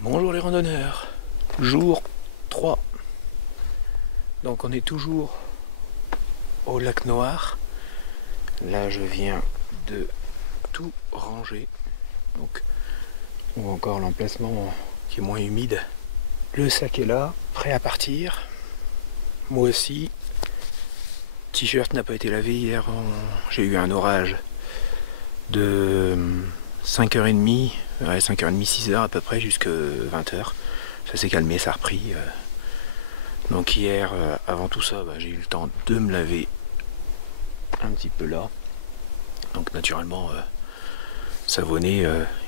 Bonjour les randonneurs, jour 3. Donc on est toujours au lac Noir. Là je viens de tout ranger. Donc on voit encore l'emplacement qui est moins humide. Le sac est là, prêt à partir. Moi aussi. T-shirt n'a pas été lavé hier. J'ai eu un orage de 5h30, 5h30, 6h à peu près jusqu'à 20h. Ça s'est calmé, ça a repris. Donc hier, avant tout ça, j'ai eu le temps de me laver un petit peu là. Donc naturellement, savonner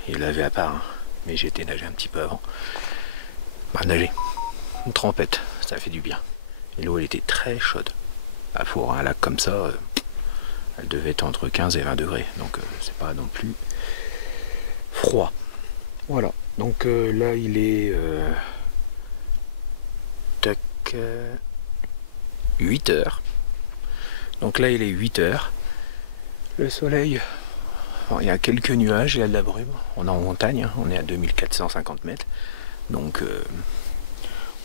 et laver à part. Hein. Mais j'ai été nager un petit peu avant. Nager, une trempette, ça fait du bien. Et l'eau elle était très chaude. Pour un lac comme ça, elle devait être entre 15 et 20 degrés. Donc c'est pas non plus froid. Voilà. Donc là il est 8h. Donc là il est 8h. Le soleil, il y a quelques nuages, il y a de la brume. On est en montagne, hein, on est à 2450 mètres. Donc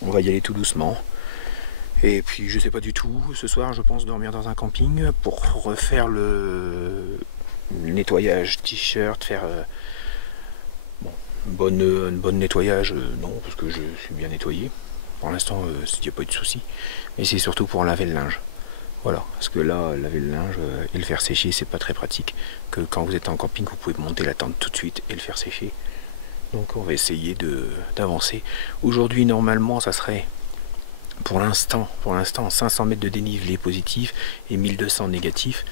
on va y aller tout doucement. Et puis je sais pas du tout, ce soir je pense dormir dans un camping pour refaire le nettoyage t-shirt, faire un bon nettoyage, non parce que je suis bien nettoyé. Pour l'instant il n'y a pas eu de soucis. Mais c'est surtout pour laver le linge. Voilà, parce que là, laver le linge et le faire sécher, c'est pas très pratique. Que quand vous êtes en camping, vous pouvez monter la tente tout de suite et le faire sécher. Donc on va essayer d'avancer. Aujourd'hui, normalement, ça serait pour l'instant 500 mètres de dénivelé positif et 1200 négatif.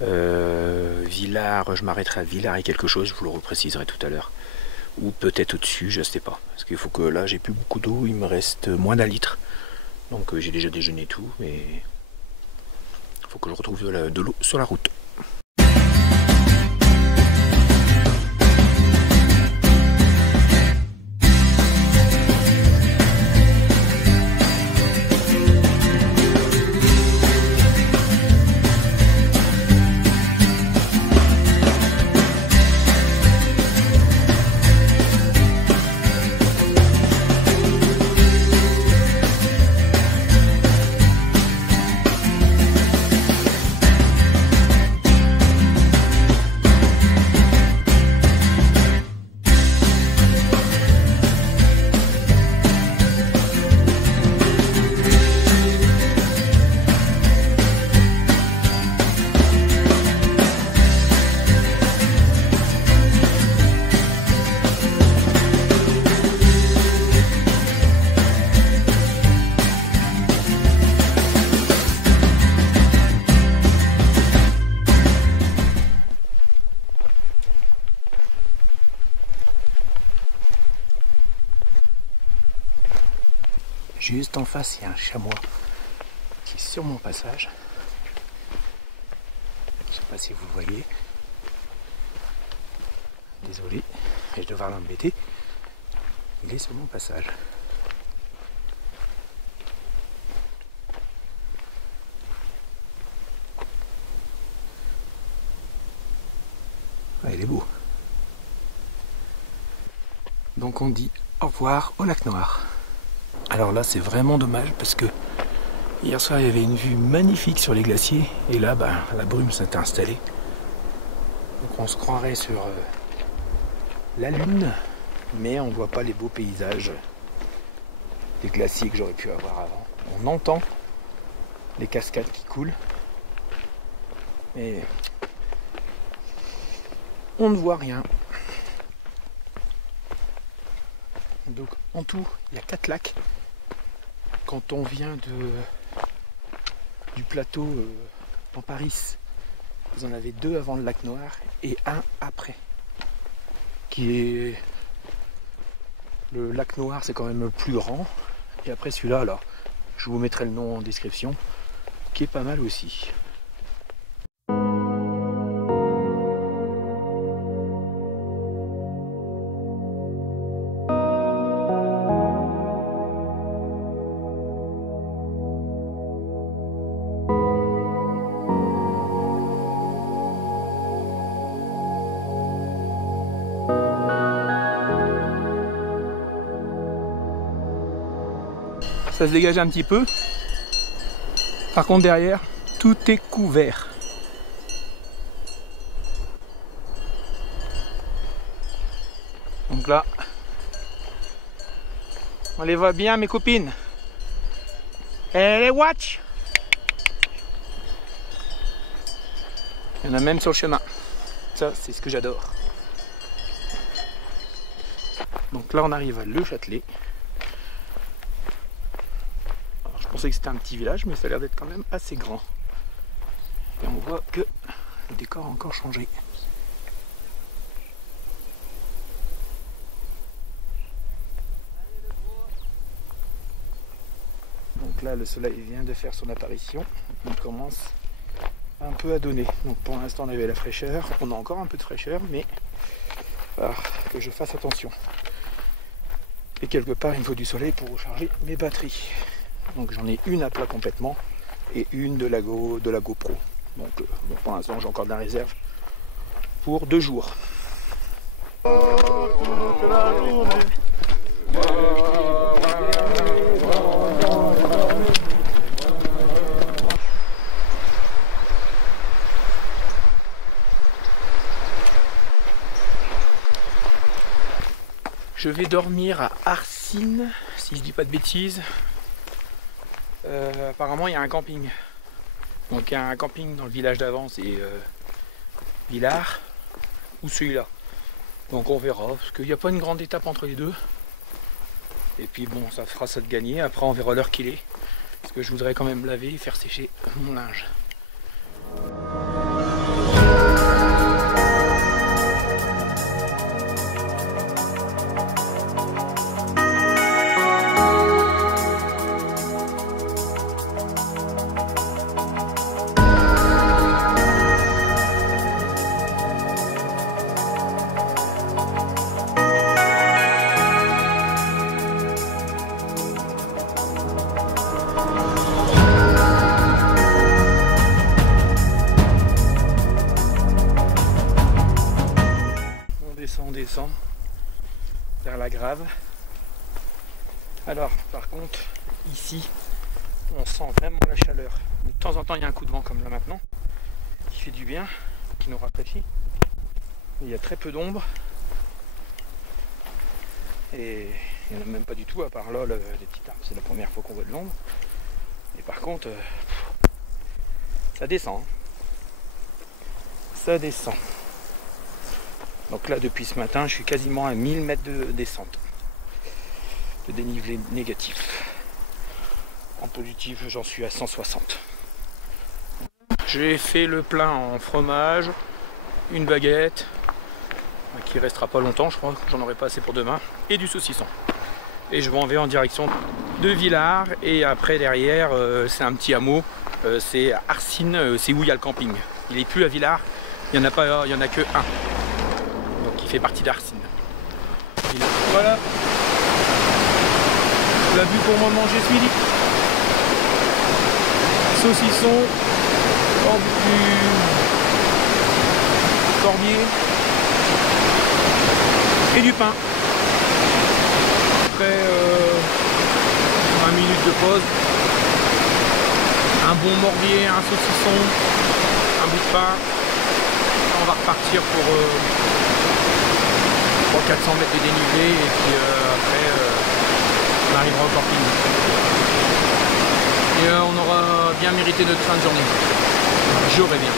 Villars, je m'arrêterai à Villars et quelque chose, je vous le repréciserai tout à l'heure. Ou peut-être au-dessus, je sais pas. Parce qu'il faut que là, j'ai plus beaucoup d'eau, il me reste moins d'1 litre. Donc j'ai déjà déjeuné tout, mais il faut que je retrouve de l'eau sur la route. Juste en face, il y a un chamois qui est sur mon passage. Je ne sais pas si vous le voyez. Désolé, vais-je devoir l'embêter. Il est sur mon passage. Ah, il est beau. Donc on dit au revoir au lac Noir. Alors là c'est vraiment dommage parce que hier soir il y avait une vue magnifique sur les glaciers et là la brume s'est installée. Donc on se croirait sur la lune mais on ne voit pas les beaux paysages des glaciers que j'aurais pu avoir avant. On entend les cascades qui coulent mais on ne voit rien. Donc en tout il y a 4 lacs. Quand on vient du plateau en Paris, vous en avez 2 avant le lac Noir et un après. Qui est le lac Noir, c'est quand même le plus grand. Et après celui-là, alors, je vous mettrai le nom en description, qui est pas mal aussi. à se dégager un petit peu. Par contre derrière, tout est couvert. Donc là, on les voit bien mes copines. Et les watch. Il y en a même sur le chemin. Ça, c'est ce que j'adore. Donc là, on arrive à Le Châtelet. Alors, je pensais que c'était un petit village, mais ça a l'air d'être quand même assez grand. Et on voit que le décor a encore changé. Donc là, le soleil vient de faire son apparition. Il commence un peu à donner. Donc pour l'instant, on avait la fraîcheur. On a encore un peu de fraîcheur, mais il va falloir que je fasse attention. Et quelque part, il me faut du soleil pour recharger mes batteries. Donc j'en ai une à plat complètement et une de la GoPro. Donc bon, pour l'instant, j'ai encore de la réserve pour 2 jours. Je vais dormir à Arcine, si je dis pas de bêtises. Apparemment, il y a un camping. Donc, il y a un camping dans le village d'avant, c'est Villars, ou celui-là. Donc, on verra, parce qu'il n'y a pas une grande étape entre les deux. Et puis, bon, ça fera ça de gagner. Après, on verra l'heure qu'il est. Parce que je voudrais quand même laver et faire sécher mon linge. On descend vers la Grave. Alors par contre ici on sent vraiment la chaleur. De temps en temps il y a un coup de vent comme là maintenant qui fait du bien, qui nous rafraîchit. Il y a très peu d'ombre et il n'y en a même pas du tout à part là des petites arbres. C'est la première fois qu'on voit de l'ombre. Et par contre ça descend. Ça descend. Donc là, depuis ce matin, je suis quasiment à 1000 mètres de descente, de dénivelé négatif. En positif, j'en suis à 160. J'ai fait le plein en fromage, une baguette, qui restera pas longtemps, je crois que j'en aurai pas assez pour demain, et du saucisson. Et je m'en vais en direction de Villars, et après derrière, c'est un petit hameau, c'est Arcine, c'est où il y a le camping. Il n'est plus à Villars, il n'y en a que un. Qui fait partie d'Arcine. Voilà la vue pour moi manger ce midi. Saucisson, du corbier et du pain. Après 20 minutes de pause, un bon morbier, un saucisson, un bout de pain. On va repartir pour 400 mètres de dénivelé et puis après on arrivera au camping. Et on aura bien mérité notre fin de journée. J'aurais bien.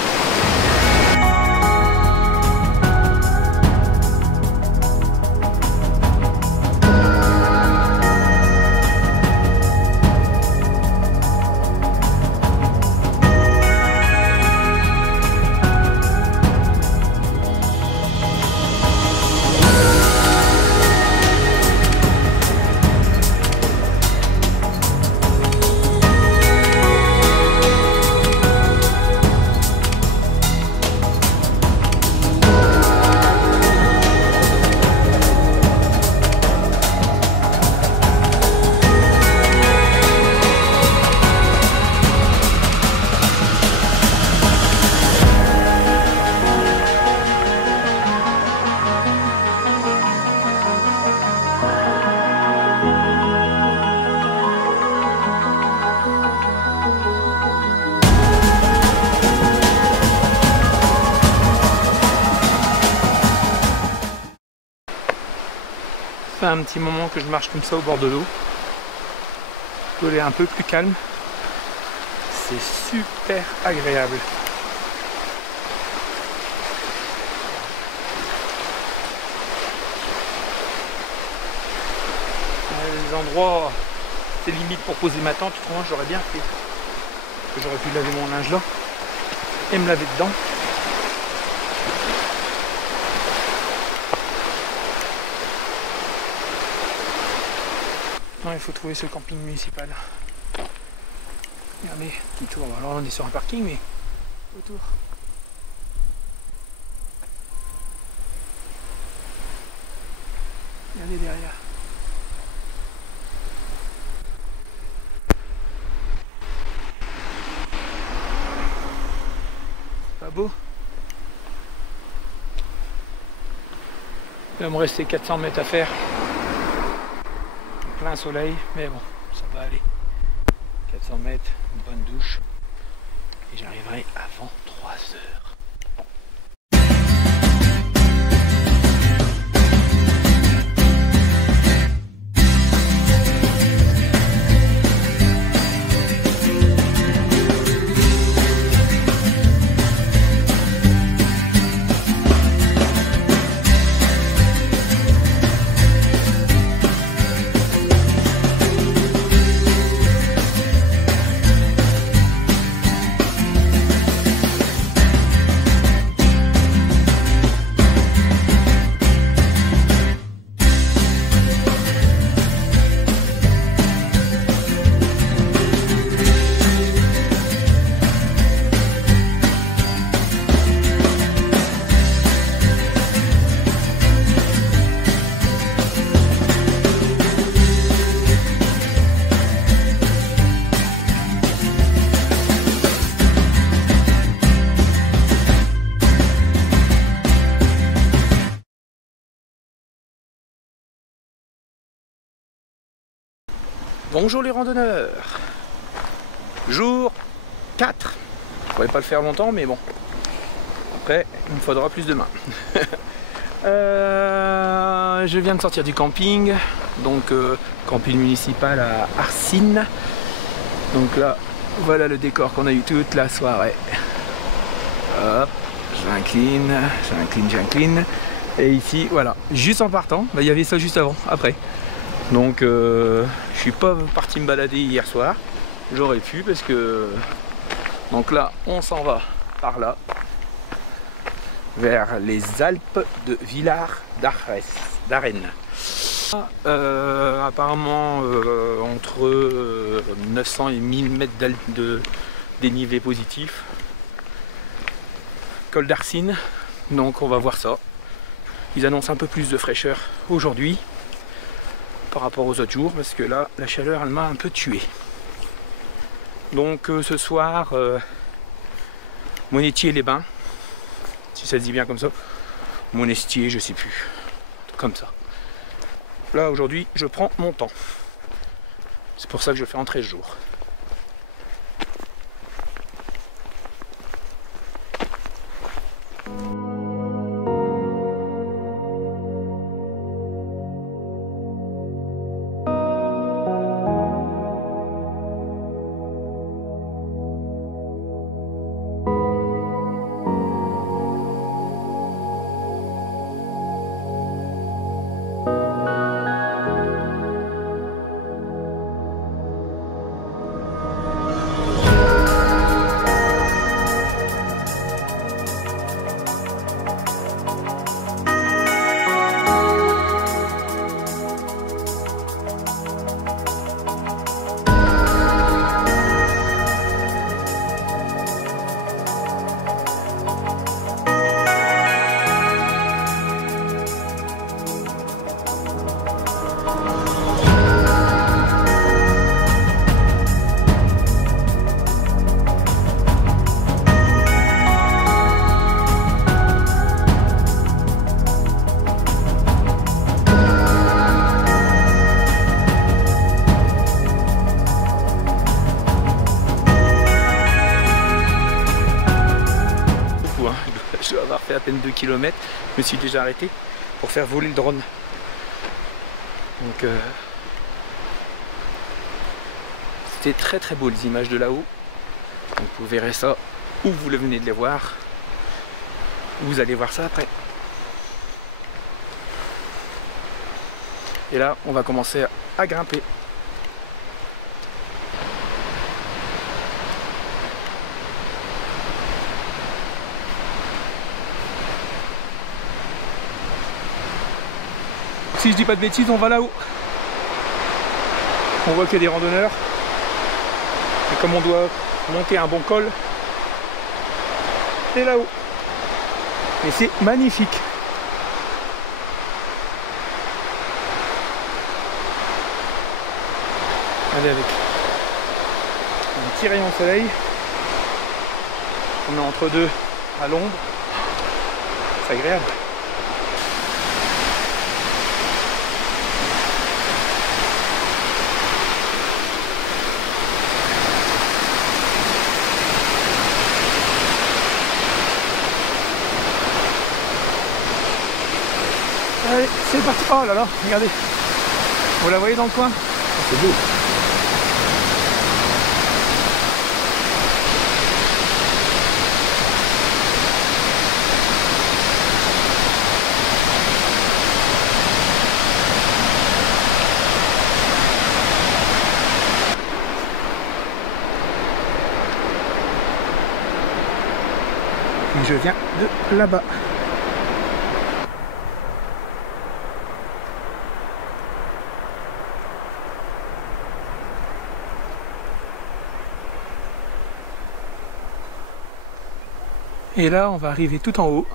fait un petit moment que je marche comme ça au bord de l'eau. L'eau est un peu plus calme. C'est super agréable. Les endroits, c'est limite pour poser ma tente, autrement j'aurais bien fait. J'aurais pu laver mon linge là et me laver dedans. Non, il faut trouver ce camping municipal. Regardez, petit tour. Alors on est sur un parking, mais autour. Regardez derrière. C'est pas beau? Il va me rester 400 mètres à faire. Plein soleil, mais bon, ça va aller. 400 mètres, une bonne douche. Et j'arriverai avant 3 heures. Bonjour les randonneurs. Jour 4. Je pourrais pas le faire longtemps, mais bon. Après, il me faudra plus de main. Je viens de sortir du camping. Donc, camping municipal à Arsine. Donc là, voilà le décor qu'on a eu toute la soirée. Hop, j'incline. Et ici, voilà, juste en partant, il y avait ça juste avant, après. Donc je suis pas parti me balader hier soir, j'aurais pu parce que donc là on s'en va par là vers les Alpes de Villars d'Arène. Apparemment entre 900 et 1000 mètres de dénivelé positif, col d'Arsine, donc on va voir ça. Ils annoncent un peu plus de fraîcheur aujourd'hui par rapport aux autres jours, parce que là la chaleur elle m'a un peu tué. Donc ce soir Monestier-les-Bains, si ça se dit bien comme ça, Monestier je sais plus, comme ça. Là aujourd'hui je prends mon temps, c'est pour ça que je fais en 13 jours. Je dois avoir fait à peine 2 km. Je me suis déjà arrêté pour faire voler le drone. Donc c'était très très beau les images de là-haut. Donc vous verrez ça où vous le venez de les voir. Vous allez voir ça après. Et là on va commencer à grimper. Si je dis pas de bêtises, on va là-haut. On voit qu'il y a des randonneurs. Et comme on doit monter un bon col, c'est là-haut. Et c'est magnifique. Allez, avec un petit rayon de soleil. On est entre deux à l'ombre. C'est agréable. Allez, c'est parti. Oh là là, regardez. Vous la voyez dans le coin? C'est beau. Et je viens de là-bas. Et là, on va arriver tout en haut.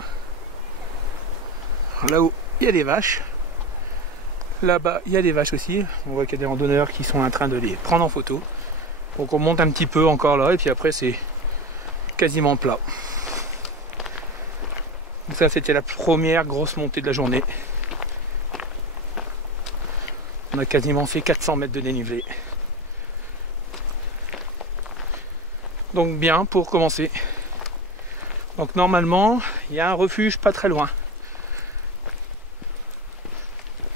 Là-haut, il y a des vaches. Là-bas, il y a des vaches aussi. On voit qu'il y a des randonneurs qui sont en train de les prendre en photo. Donc on monte un petit peu encore là, et puis après, c'est quasiment plat. Donc ça, c'était la première grosse montée de la journée. On a quasiment fait 400 mètres de dénivelé. Donc bien pour commencer. Donc normalement, il y a un refuge pas très loin.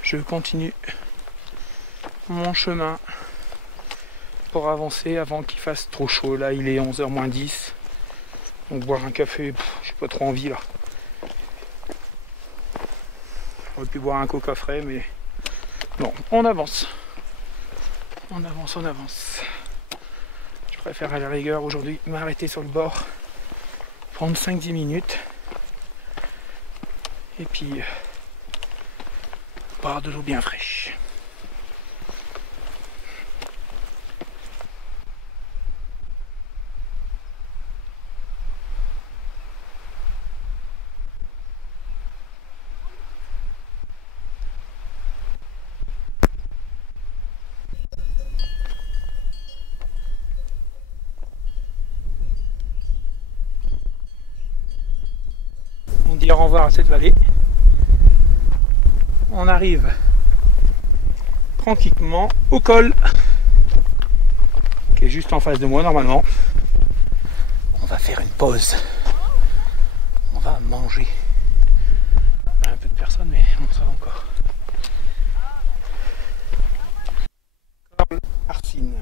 Je continue mon chemin pour avancer avant qu'il fasse trop chaud. Là, il est 11h moins 10. Donc boire un café, j'ai pas trop envie là. J'aurais pu boire un coca frais, mais non, on avance. On avance, on avance. Je préfère à la rigueur aujourd'hui m'arrêter sur le bord. Prendre 5-10 minutes et puis boire de l'eau bien fraîche. On dit au revoir à cette vallée. On arrive tranquillement au col qui est juste en face de moi normalement. On va faire une pause. On va manger. Il y a un peu de personnes mais bon, ça va encore. Col Arsine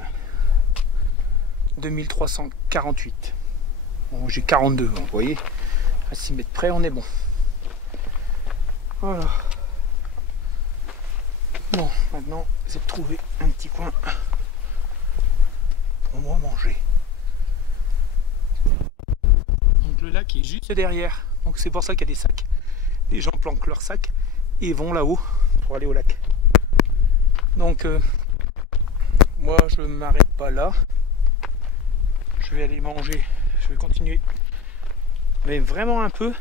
2348. Bon, j'ai 42, vous voyez. À 6 mètres près, on est bon. Voilà. Bon, maintenant, c'est de trouver un petit coin pour moi manger. Donc le lac est juste derrière. Donc c'est pour ça qu'il y a des sacs. Les gens planquent leurs sacs et vont là-haut pour aller au lac. Donc moi je ne m'arrête pas là. Je vais aller manger. Je vais continuer. Mais vraiment un peu.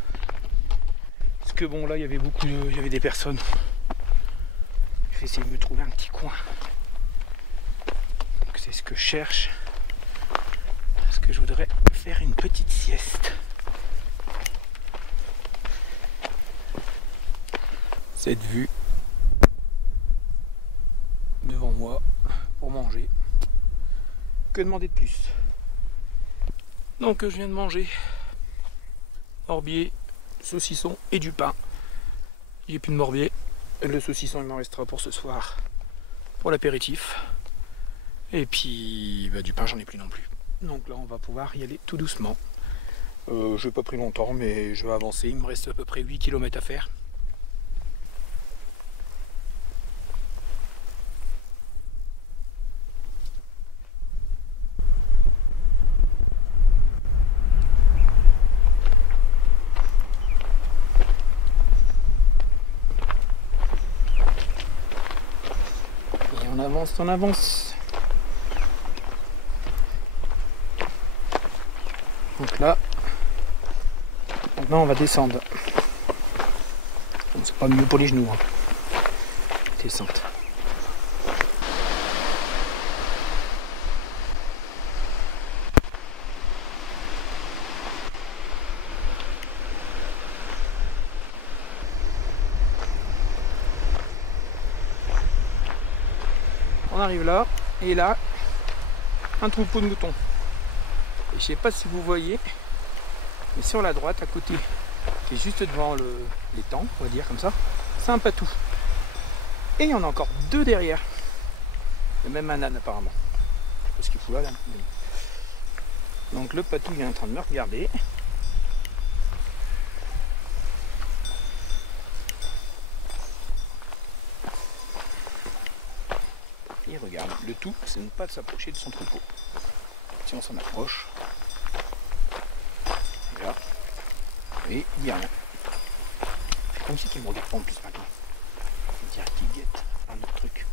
Parce que bon là il y avait il y avait des personnes. Je vais essayer de me trouver un petit coin. Donc c'est ce que je cherche. Parce que je voudrais faire une petite sieste. Cette vue devant moi pour manger. Que demander de plus? Donc je viens de manger morbier, saucisson et du pain. J'ai plus de morbier. Le saucisson il m'en restera pour ce soir. pour l'apéritif. Et puis du pain, j'en ai plus non plus. Donc là, on va pouvoir y aller tout doucement. Je n'ai pas pris longtemps, mais je vais avancer. Il me reste à peu près 8 km à faire. Et on avance, on avance. Donc là, maintenant on va descendre. Bon, c'est pas mieux pour les genoux. Hein. Descente. On arrive là, et là, un troupeau de moutons. Et je sais pas si vous voyez, mais sur la droite à côté, qui est juste devant l'étang, on va dire comme ça, c'est un patou. Et il y en a encore deux derrière. Et même un âne apparemment. Je sais pas ce qu'il fout là. Donc le patou il est en train de me regarder. Il regarde. Le tout, c'est ne pas s'approcher de son troupeau. Si on s'en approche. Et là. Et il dit rien. C'est comme si il me regarde pas en plus maintenant. Il dirait qu'il guette un autre truc.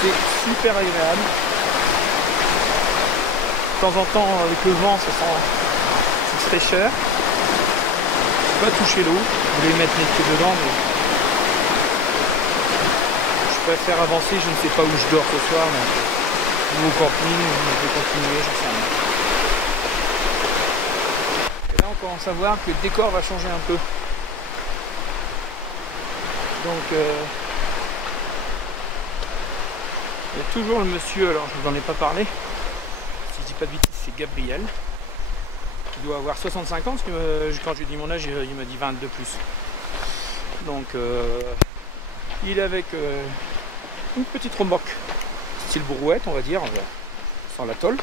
C'est super agréable. De temps en temps, avec le vent, ça sent cette fraîcheur. Je ne vais pas toucher l'eau. Je voulais mettre les pieds dedans, mais je préfère avancer. Je ne sais pas où je dors ce soir, ou au camping, je vais continuer, j'en sais rien. Et là, on commence à voir que le décor va changer un peu. Donc, il y a toujours le monsieur, alors je ne vous en ai pas parlé, si je dis pas de bêtises, c'est Gabriel, qui doit avoir 65 ans, parce que quand j'ai dit mon âge, il m'a dit 20 de plus. Donc, il est avec une petite remorque, style brouette, on va dire, sans la tôle,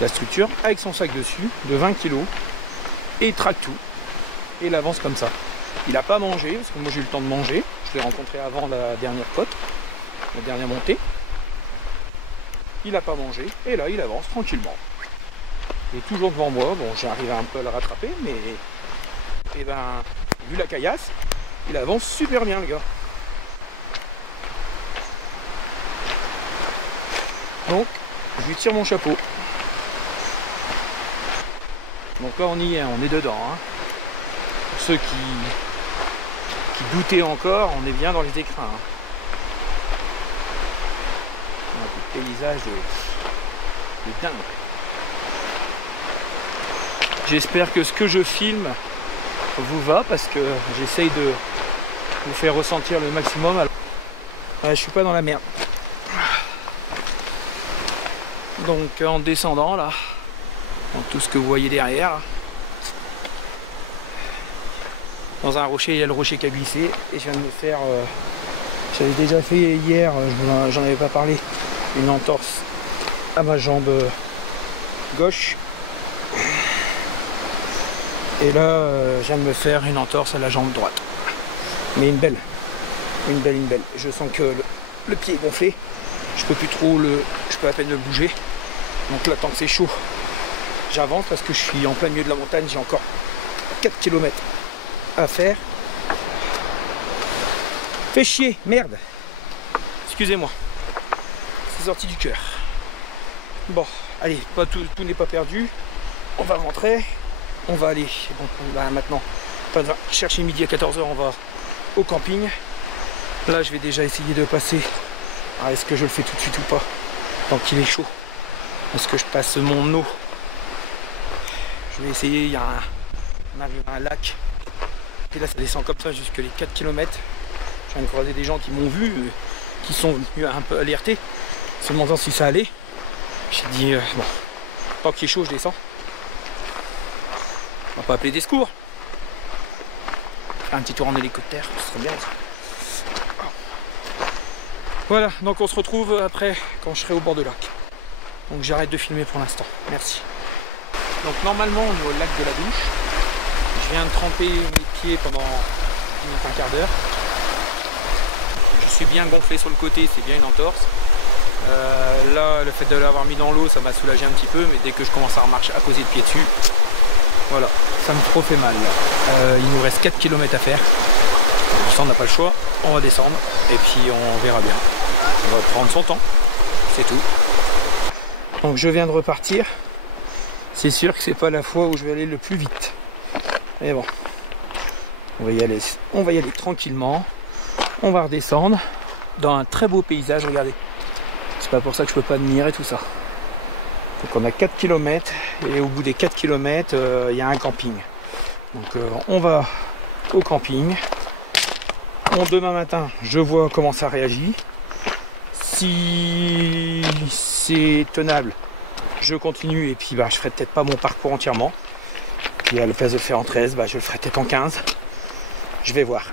la structure, avec son sac dessus, de 20 kg, et il traque tout, et il avance comme ça. Il n'a pas mangé, parce que moi j'ai eu le temps de manger, je l'ai rencontré avant la dernière côte, la dernière montée. Il n'a pas mangé, et là il avance tranquillement. Il est toujours devant moi, bon j'arrive un peu à le rattraper, mais et ben, vu la caillasse, il avance super bien le gars. Donc je lui tire mon chapeau. Donc là on y est, on est dedans. Hein. Pour ceux qui doutaient encore, on est bien dans les écrins. Hein. Des paysages de dingue. J'espère que ce que je filme vous va, parce que j'essaye de vous faire ressentir le maximum. Alors, je suis pas dans la merde. Donc en descendant là, dans tout ce que vous voyez derrière, dans un rocher, il y a le rocher qui a glissé, et je viens de me faire, j'avais déjà fait hier, j'en avais pas parlé, une entorse à ma jambe gauche. Et là, je viens de me faire une entorse à la jambe droite. Mais une belle. Je sens que le pied est gonflé. Je peux plus trop je peux à peine le bouger. Donc là, tant que c'est chaud, j'avance parce que je suis en plein milieu de la montagne. J'ai encore 4 km à faire. Fais chier, merde. Excusez-moi. C'est sorti du cœur. Bon, allez, tout n'est pas perdu. On va rentrer. On va aller, donc là maintenant, on va chercher midi à 14 h, on va au camping. Là je vais déjà essayer de passer. Est-ce que je le fais tout de suite ou pas? Tant qu'il est chaud. Est-ce que je passe mon eau? Je vais essayer, on arrive à un lac. Et là ça descend comme ça jusque les 4 km. Je viens de croiser des gens qui m'ont vu, qui sont venus un peu alertés, se demandant si ça allait. J'ai dit, bon, tant qu'il est chaud je descends. On va pas appeler des secours. ferai un petit tour en hélicoptère, ce serait bien ça. Voilà, donc on se retrouve après quand je serai au bord de lac. Donc j'arrête de filmer pour l'instant. Merci. Donc normalement on est au lac de la Douche. Je viens de tremper mes pieds pendant un quart d'heure. Je suis bien gonflé sur le côté, c'est bien une entorse. Là, le fait de l'avoir mis dans l'eau, ça m'a soulagé un petit peu, mais dès que je commence à remarcher, à poser le pied dessus, voilà, ça me trop fait mal. Il nous reste 4 km à faire. Ça, on n'a pas le choix, on va descendre et puis on verra bien. On va prendre son temps, c'est tout. Donc je viens de repartir. C'est sûr que c'est pas la fois où je vais aller le plus vite. Mais bon, on va y aller tranquillement. On va redescendre dans un très beau paysage, regardez. C'est pas pour ça que je peux pas admirer tout ça. Donc on a 4 km et au bout des 4 km, il y a un camping. Donc on va au camping. Demain matin, je vois comment ça réagit. Si c'est tenable, je continue et puis je ferai peut-être pas mon parcours entièrement. Puis à la place de le faire en 13, je le ferai peut-être en 15. Je vais voir.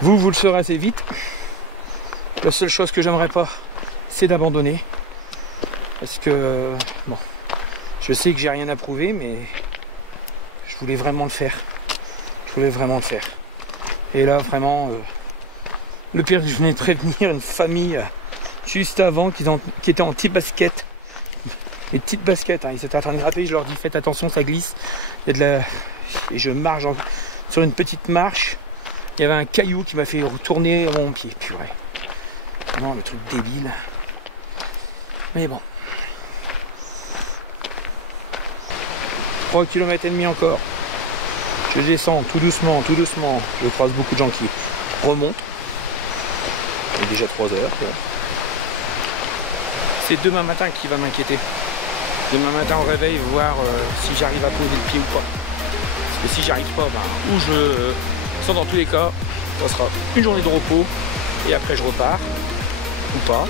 Vous le saurez assez vite. La seule chose que j'aimerais pas, c'est d'abandonner. Parce que, bon, je sais que j'ai rien à prouver, mais je voulais vraiment le faire. Et là, vraiment, le pire, je venais de prévenir une famille juste avant qui était en petite basket. Les petites baskets, hein, ils étaient en train de grimper, je leur dis faites attention, ça glisse. Il y a de la... Et je marche sur une petite marche. Il y avait un caillou qui m'a fait retourner mon pied. Purée. Vraiment le truc débile. Mais bon. 3 km et demi encore. Je descends tout doucement, tout doucement. Je croise beaucoup de gens qui remontent. Il est déjà 3 heures. C'est demain matin qui va m'inquiéter. Demain matin au réveil, voir si j'arrive à poser le pied ou pas. Parce que si j'y arrive pas, ou je... Sans dans tous les cas, ça sera une journée de repos et après je repars. Ou pas.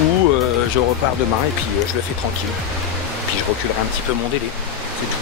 Ou je repars demain et puis je le fais tranquille. Puis je reculerai un petit peu mon délai. C'est tout.